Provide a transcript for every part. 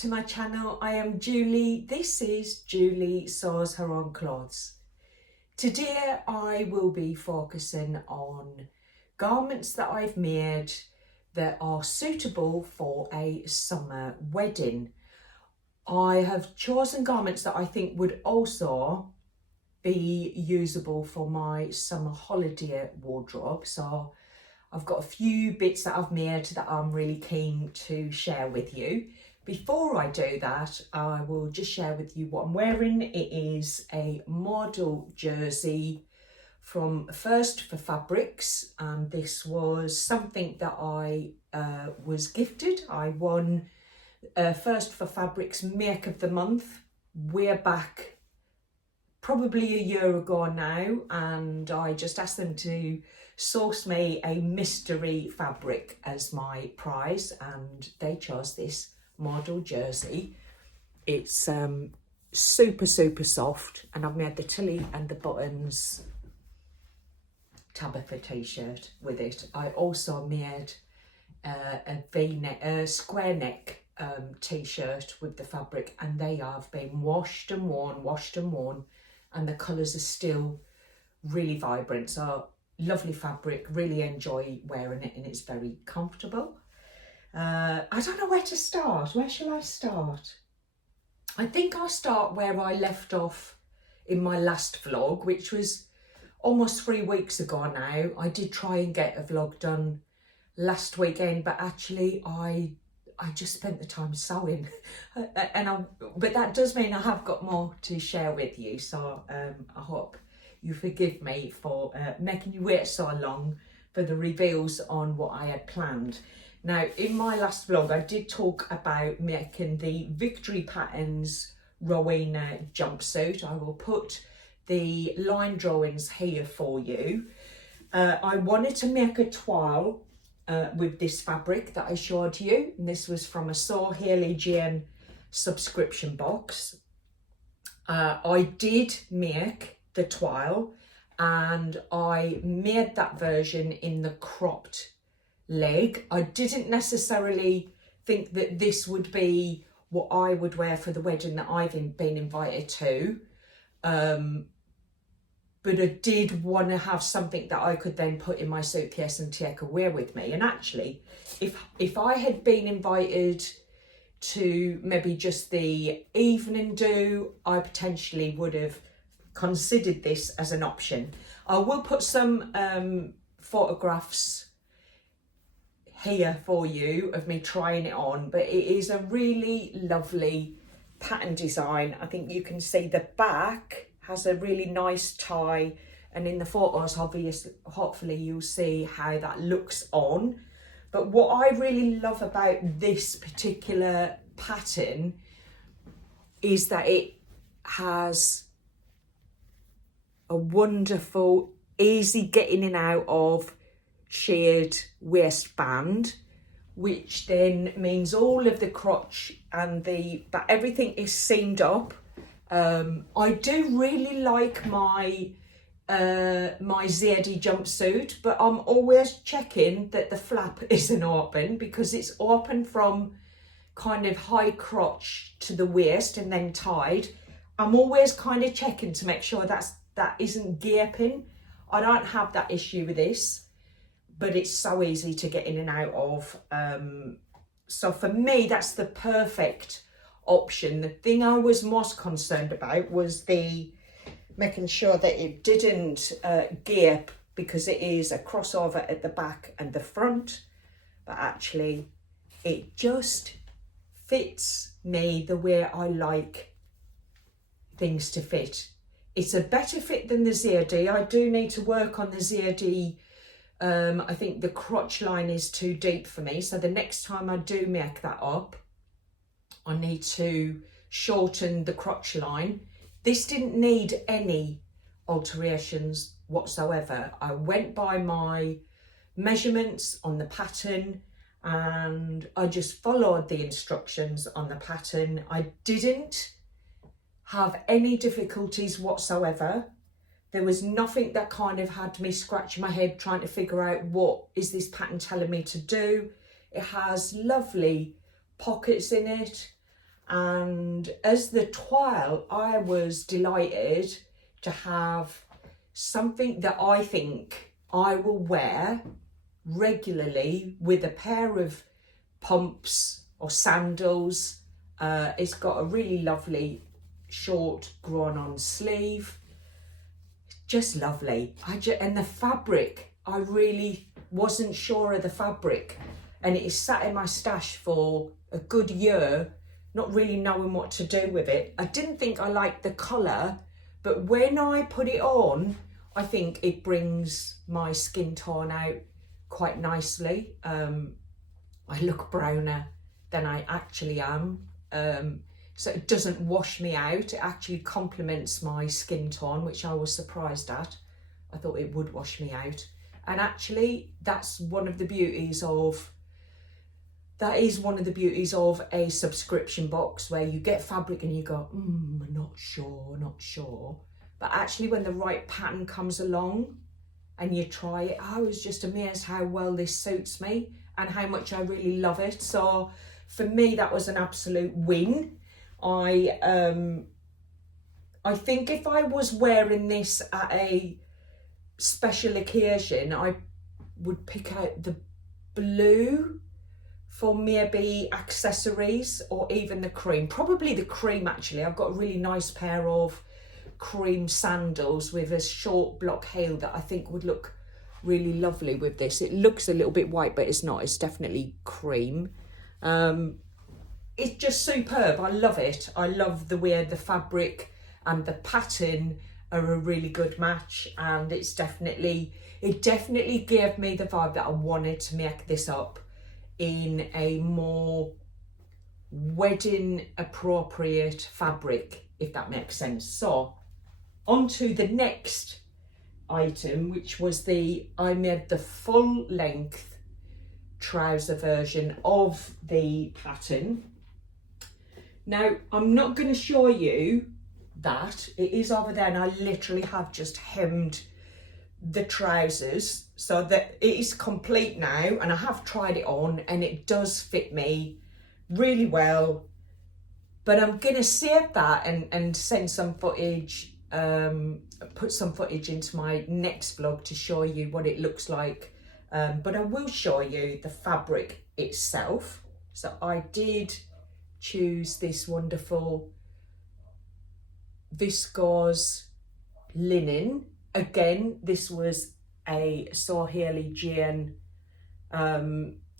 to my channel. I am Julie. This is Julie Sews Her Own Clothes. Today I will be focusing on garments that I've made that are suitable for a summer wedding. I have chosen garments that I think would also be usable for my summer holiday wardrobe. So I've got a few bits that I've made that I'm really keen to share with you. Before I do that, I will just share with you what I'm wearing. It is a model jersey from First for Fabrics, and this was something that I was gifted. I won First for Fabrics Make of the Month way back probably a year ago now, and I just asked them to source me a mystery fabric as my prize, and they chose this model jersey. It's super soft, and I've made the tilly and the buttons Tabitha t-shirt with it. I also made a V-neck, a square neck t-shirt with the fabric, and they have been washed and worn, and the colours are still really vibrant. So lovely fabric, really enjoy wearing it, and it's very comfortable. I don't know where to start. Where shall I start? I think I'll start where I left off in my last vlog, which was almost 3 weeks ago now. I did try and get a vlog done last weekend, but actually I just spent the time sewing, but that does mean I have got more to share with you. So I hope you forgive me for making you wait so long for the reveals on what I had planned. Now, in my last vlog, I did talk about making the Victory Patterns Rowena jumpsuit. I will put the line drawings here for you. I wanted to make a toile with this fabric that I showed you, and this was from a Sew Hayley Jane subscription box. I did make the toile, and I made that version in the cropped leg. I didn't necessarily think that this would be what I would wear for the wedding that I've been invited to, but I did want to have something that I could then put in my suitcase and take away with me. And actually, if I had been invited to maybe just the evening do, I potentially would have considered this as an option. I will put some photographs here for you of me trying it on, but it is a really lovely pattern design. I think you can see the back has a really nice tie, and in the photos hopefully you'll see how that looks on. But what I really love about this particular pattern is that it has a wonderful easy getting in and out of sheared waistband, which then means all of the crotch and that everything is seamed up. I do really like my my ZD jumpsuit, but I'm always checking that the flap isn't open, because it's open from kind of high crotch to the waist and then tied. I'm always kind of checking to make sure that isn't gaping. I don't have that issue with this, but it's so easy to get in and out of. So for me, that's the perfect option. The thing I was most concerned about was making sure that it didn't gape, because it is a crossover at the back and the front, but actually it just fits me the way I like things to fit. It's a better fit than the ZD. I do need to work on the ZD. I think the crotch line is too deep for me, so the next time I do make that up, I need to shorten the crotch line. This didn't need any alterations whatsoever. I went by my measurements on the pattern, and I just followed the instructions on the pattern. I didn't have any difficulties whatsoever. There was nothing that kind of had me scratch my head trying to figure out what is this pattern telling me to do. It has lovely pockets in it. And as the twirl, I was delighted to have something that I think I will wear regularly with a pair of pumps or sandals. It's got a really lovely short grown-on sleeve. Just lovely. And the fabric, I really wasn't sure of the fabric, and it is sat in my stash for a good year, not really knowing what to do with it. I didn't think I liked the colour, but when I put it on, I think it brings my skin tone out quite nicely. I look browner than I actually am. So it doesn't wash me out. It actually complements my skin tone, which I was surprised at. I thought it would wash me out. And actually, that's one of the beauties of, that is one of the beauties of a subscription box, where you get fabric and you go, not sure. But actually when the right pattern comes along and you try it, I was just amazed how well this suits me and how much I really love it. So for me, that was an absolute win. I think if I was wearing this at a special occasion, I would pick out the blue for maybe accessories, or even the cream. Probably the cream, actually. I've got a really nice pair of cream sandals with a short block heel that I think would look really lovely with this. It looks a little bit white, but it's not. It's definitely cream. It's just superb. I love it. I love the way the fabric and the pattern are a really good match, and it definitely gave me the vibe that I wanted to make this up in a more wedding appropriate fabric, if that makes sense. So on to the next item, which was I made the full length trouser version of the pattern. Now, I'm not going to show you that. It is over there, and I literally have just hemmed the trousers so that it is complete now, and I have tried it on and it does fit me really well. But I'm going to save that and send some footage, put some footage into my next vlog to show you what it looks like. But I will show you the fabric itself. So I did choose this wonderful viscose linen. Again, this was a Sohaili Jane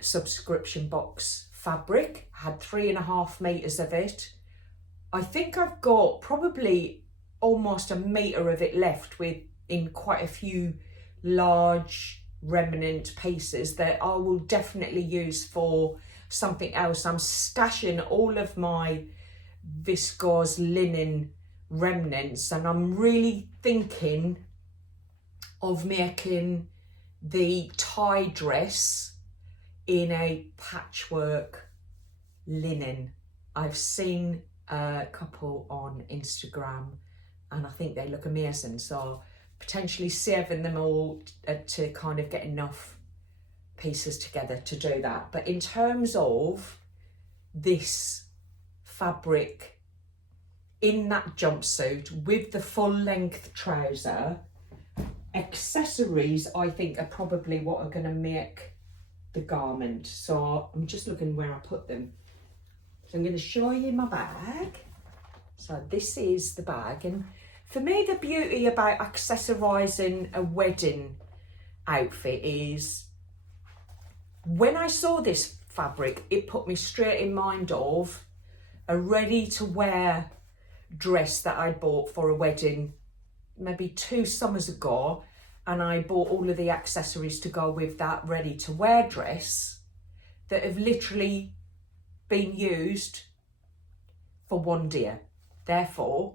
subscription box fabric. I had 3.5 meters of it. I think I've got probably almost a meter of it left, in quite a few large remnant pieces that I will definitely use for something else. I'm stashing all of my viscose linen remnants, and I'm really thinking of making the tie dress in a patchwork linen. I've seen a couple on Instagram and I think they look amazing, so potentially saving them all to kind of get enough pieces together to do that. But in terms of this fabric in that jumpsuit with the full length trouser, accessories I think are probably what are going to make the garment. So I'm just looking where I put them. So I'm going to show you my bag. So this is the bag, and for me the beauty about accessorising a wedding outfit is, when I saw this fabric, it put me straight in mind of a ready to wear dress that I bought for a wedding maybe 2 summers ago, and I bought all of the accessories to go with that ready to wear dress that have literally been used for one day. Therefore,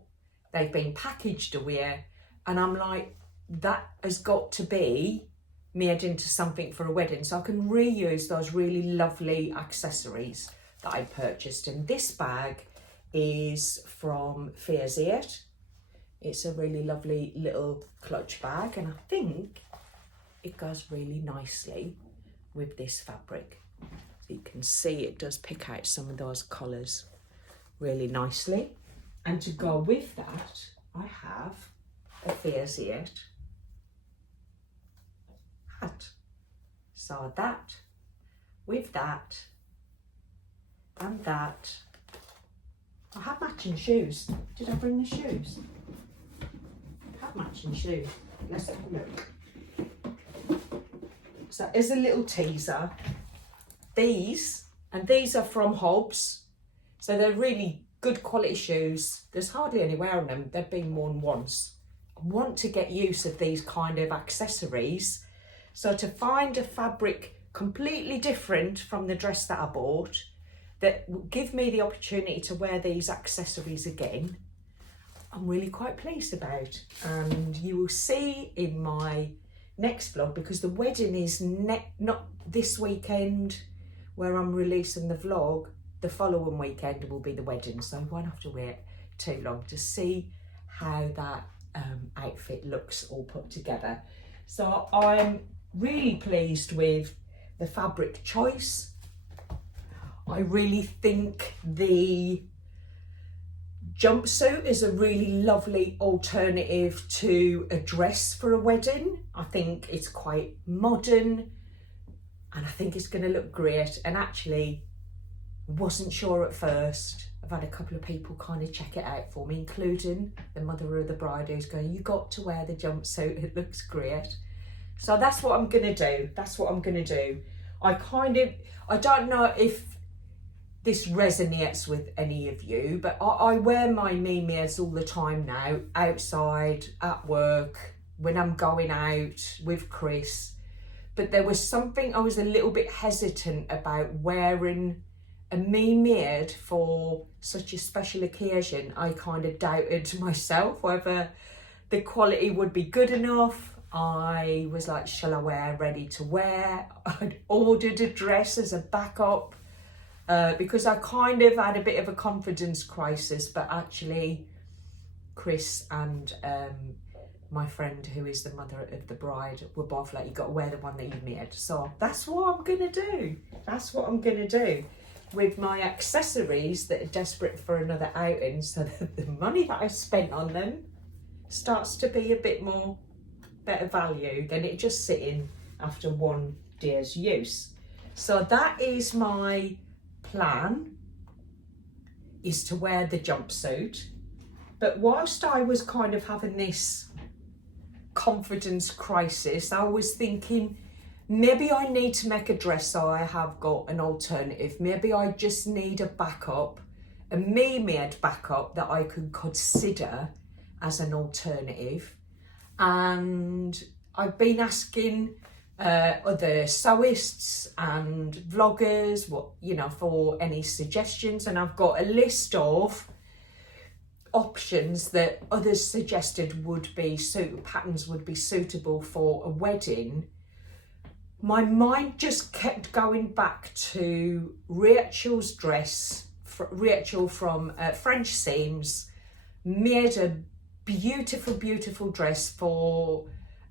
they've been packaged away, and I'm like, that has got to be made into something for a wedding, so I can reuse those really lovely accessories that I purchased. And this bag is from Fairs 8. It's a really lovely little clutch bag, and I think it goes really nicely with this fabric. So you can see it does pick out some of those colours really nicely. And to go with that, I have a Fairsiet hat. So that, with that, and that. I have matching shoes. Did I bring the shoes? I have matching shoes. Let's have a look. So as a little teaser, these are from Hobbs. So they're really good quality shoes. There's hardly any wear on them. They've been worn once. I want to get use of these kind of accessories. So to find a fabric completely different from the dress that I bought, that will give me the opportunity to wear these accessories again, I'm really quite pleased about. And you will see in my next vlog, because the wedding is not this weekend where I'm releasing the vlog, the following weekend will be the wedding, so I won't have to wait too long to see how that outfit looks all put together. So I'm really pleased with the fabric choice. I really think the jumpsuit is a really lovely alternative to a dress for a wedding. I think it's quite modern and I think it's going to look great. And actually, wasn't sure at first. I've had a couple of people kind of check it out for me, including the mother of the bride, who's going, you got to wear the jumpsuit, it looks great. So that's what I'm going to do. That's what I'm going to do. I don't know if this resonates with any of you, but I wear my Mimi's all the time now, outside, at work, when I'm going out with Chris. But there was something I was a little bit hesitant about wearing a Mimi for such a special occasion. I kind of doubted myself whether the quality would be good enough. I was like, shall I wear ready to wear? I'd ordered a dress as a backup because I kind of had a bit of a confidence crisis, but actually Chris and my friend, who is the mother of the bride, were both like, you got to wear the one that you made. So that's what I'm going to do. That's what I'm going to do with my accessories that are desperate for another outing, so that the money that I spent on them starts to be a bit more better value than it just sitting after one day's use. So that is my plan, is to wear the jumpsuit. But whilst I was kind of having this confidence crisis, I was thinking, maybe I need to make a dress so I have got an alternative. Maybe I just need a backup, a me-made backup that I could consider as an alternative. And I've been asking other sewists and vloggers for any suggestions, and I've got a list of options that others suggested patterns would be suitable for a wedding. My mind just kept going back to Rachel's dress. Rachel from French Seams made a beautiful dress for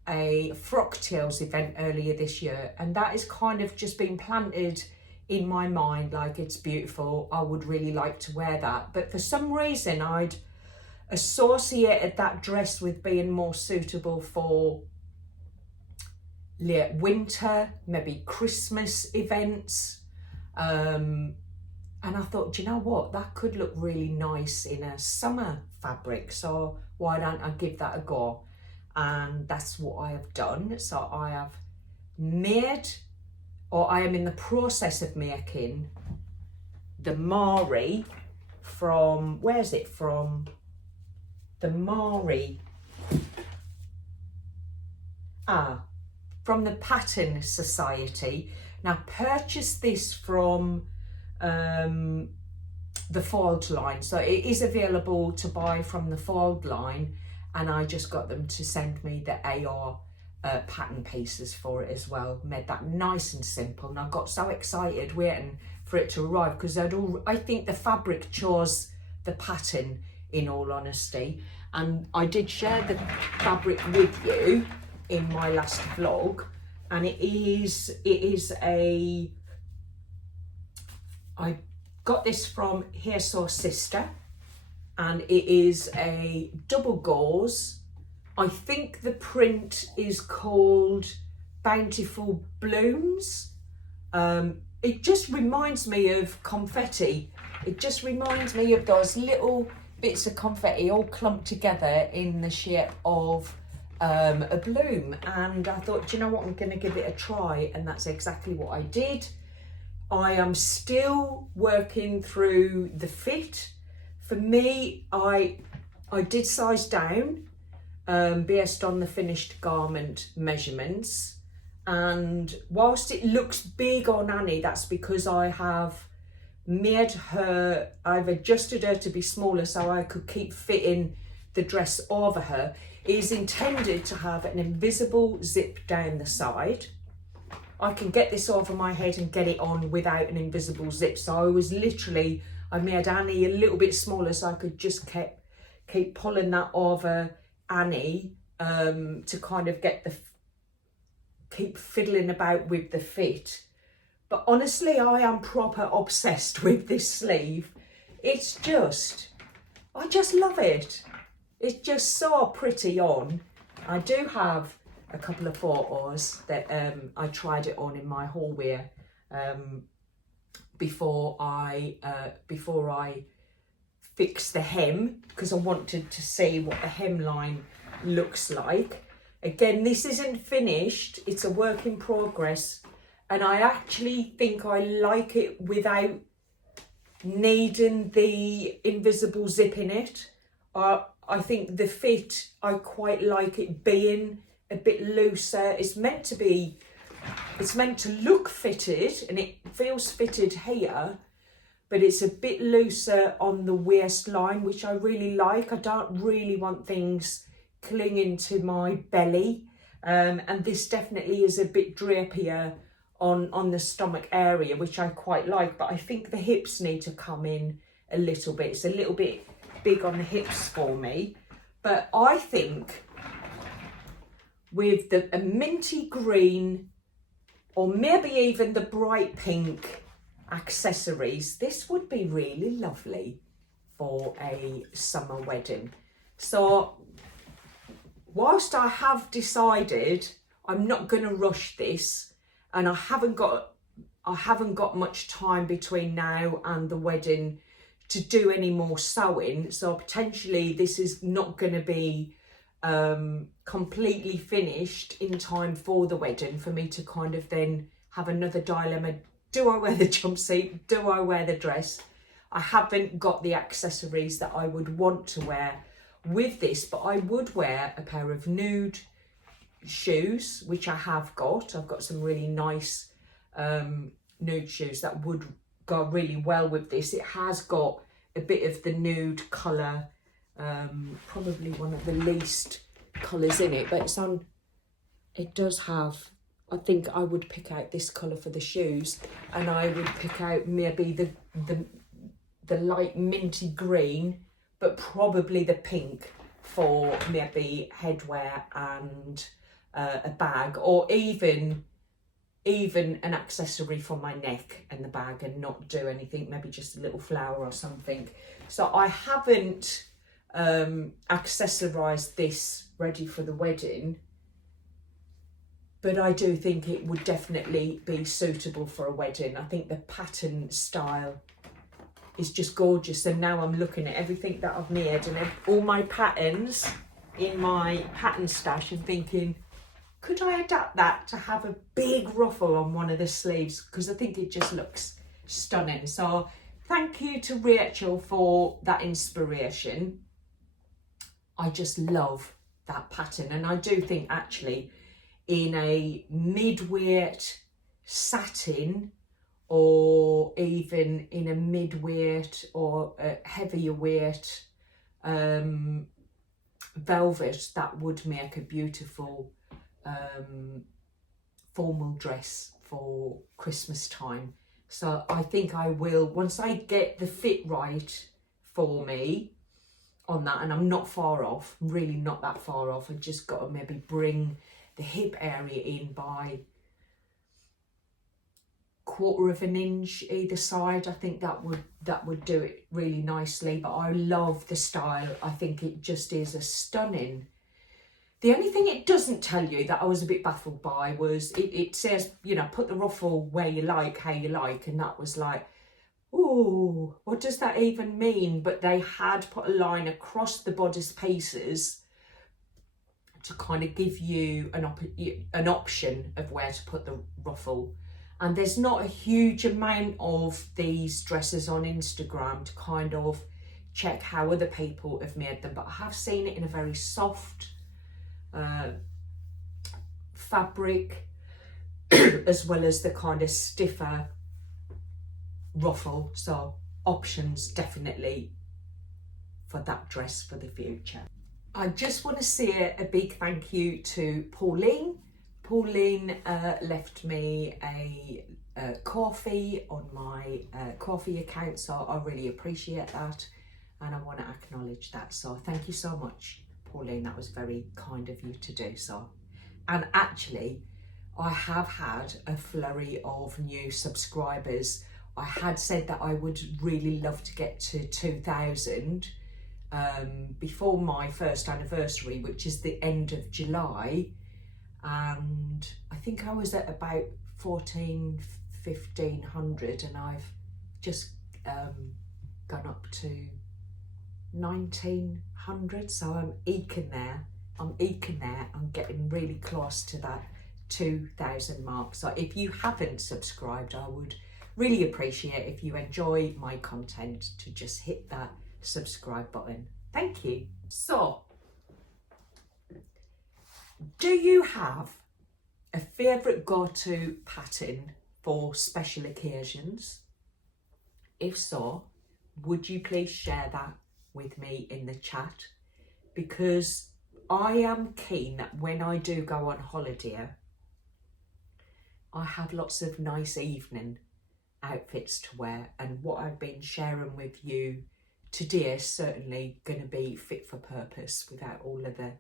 a Frocktails event earlier this year, and that is kind of just been planted in my mind, like, it's beautiful, I would really like to wear that. But for some reason I'd associated that dress with being more suitable for late winter, maybe Christmas events, and I thought, do you know what, that could look really nice in a summer fabric, so why don't I give that a go? And that's what I have done. So I have made, or I am in the process of making, the Mari from, where's it from? The Mari, from the Pattern Society. Now, purchased this from the Foiled line, so it is available to buy from the Foiled line, and I just got them to send me the AR pattern pieces for it as well. Made that nice and simple, and I got so excited waiting for it to arrive, because I think the fabric chose the pattern, in all honesty. And I did share the fabric with you in my last vlog, and it is got this from Hairsaw Sister, and it is a double gauze. I think the print is called Bountiful Blooms. It just reminds me of confetti. It just reminds me of those little bits of confetti all clumped together in the shape of a bloom. And I thought, do you know what, I'm going to give it a try, and that's exactly what I did. I am still working through the fit. For me, I did size down based on the finished garment measurements. And whilst it looks big on Annie, that's because I have made her, I've adjusted her to be smaller so I could keep fitting the dress over her. It is intended to have an invisible zip down the side. I can get this over my head and get it on without an invisible zip. So I made Annie a little bit smaller so I could just keep pulling that over Annie to kind of keep fiddling about with the fit. But honestly, I am proper obsessed with this sleeve. I just love it. It's just so pretty on. I do have a couple of photos that I tried it on in my haul wear before I fixed the hem, because I wanted to see what the hemline looks like. Again, this isn't finished, it's a work in progress, and I actually think I like it without needing the invisible zip in it. I think the fit, I quite like it being a bit looser. It's meant to look fitted, and it feels fitted here, but it's a bit looser on the waistline, which I really like. I don't really want things clinging to my belly, and this definitely is a bit drapier on the stomach area, which I quite like, but I think the hips need to come in a little bit. It's a little bit big on the hips for me, but I think with a minty green or maybe even the bright pink accessories, this would be really lovely for a summer wedding. So whilst I have decided I'm not going to rush this, and I haven't got much time between now and the wedding to do any more sewing, so potentially this is not going to be completely finished in time for the wedding for me to kind of then have another dilemma. Do I wear the jumpsuit? Do I wear the dress? I haven't got the accessories that I would want to wear with this, but I would wear a pair of nude shoes, which I have got. I've got some really nice nude shoes that would go really well with this. It has got a bit of the nude colour, probably one of the least colours in it, but it does have, I think I would pick out this colour for the shoes, and I would pick out maybe the light minty green, but probably the pink for maybe headwear and a bag, or even an accessory for my neck and the bag, and not do anything, maybe just a little flower or something. So I haven't accessorized this ready for the wedding, but I do think it would definitely be suitable for a wedding. I think the pattern style is just gorgeous, and now I'm looking at everything that I've made and all my patterns in my pattern stash and thinking, could I adapt that to have a big ruffle on one of the sleeves? Because I think it just looks stunning. So thank you to Rachel for that inspiration. I just love that pattern, and I do think actually in a mid-weight satin, or even in a mid-weight or a heavier weight velvet, that would make a beautiful formal dress for Christmas time. So I think I will, once I get the fit right for me on that, and I'm not far off, really not that far off, I just got to maybe bring the hip area in by quarter of an inch either side. I think that would do it really nicely, but I love the style. I think it just is a stunning. The only thing it doesn't tell you that I was a bit baffled by was it says, you know, put the ruffle where you like, how you like, and that was like, oh, what does that even mean? But they had put a line across the bodice pieces to kind of give you an option of where to put the ruffle. And there's not a huge amount of these dresses on Instagram to kind of check how other people have made them, but I have seen it in a very soft fabric as well as the kind of stiffer ruffle. So options definitely for that dress for the future. I just want to say a big thank you to Pauline. Pauline left me a coffee on my coffee account, so I really appreciate that and I want to acknowledge that. So thank you so much, Pauline. That was very kind of you to do so. And actually, I have had a flurry of new subscribers. I had said that I would really love to get to 2,000 before my first anniversary, which is the end of July. And I think I was at about 1,500 and I've just gone up to 1,900. So I'm eking there. I'm getting really close to that 2,000 mark. So if you haven't subscribed, I would really appreciate if you enjoy my content to just hit that subscribe button. Thank you. So, do you have a favourite go-to pattern for special occasions? If so, would you please share that with me in the chat? Because I am keen that when I do go on holiday, I have lots of nice evening outfits to wear, and what I've been sharing with you today is certainly going to be fit for purpose without all of the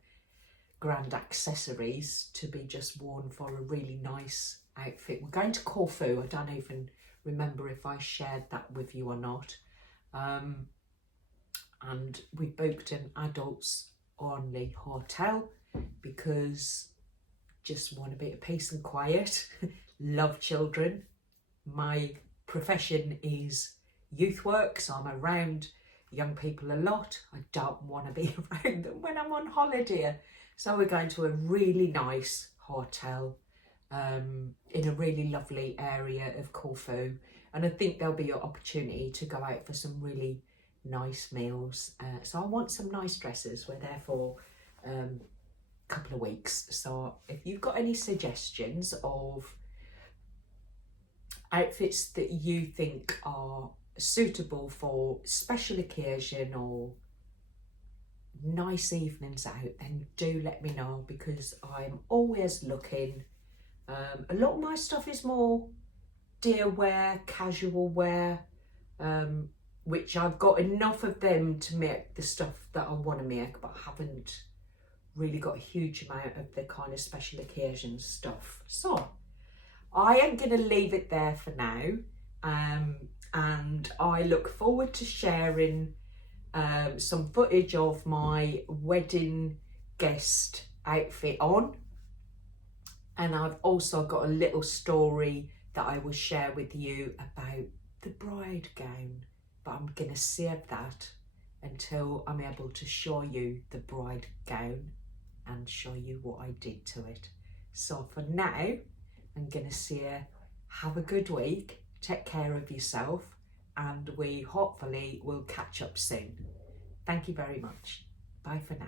grand accessories, to be just worn for a really nice outfit. We're going to Corfu. I don't even remember if I shared that with you or not. And we booked an adults only hotel because just want a bit of peace and quiet. Love children. My profession is youth work, so I'm around young people a lot. I don't want to be around them when I'm on holiday. So we're going to a really nice hotel in a really lovely area of Corfu. And I think there'll be an opportunity to go out for some really nice meals. So I want some nice dresses. We're there for a couple of weeks. So if you've got any suggestions of outfits that you think are suitable for special occasion or nice evenings out, then do let me know, because I'm always looking. A lot of my stuff is more dear wear, casual wear, which I've got enough of them to make the stuff that I want to make, but I haven't really got a huge amount of the kind of special occasion stuff. So I am going to leave it there for now, and I look forward to sharing some footage of my wedding guest outfit on, and I've also got a little story that I will share with you about the bride gown, but I'm going to save that until I'm able to show you the bride gown and show you what I did to it. So for now, I'm going to say have a good week, take care of yourself, and we hopefully will catch up soon. Thank you very much. Bye for now.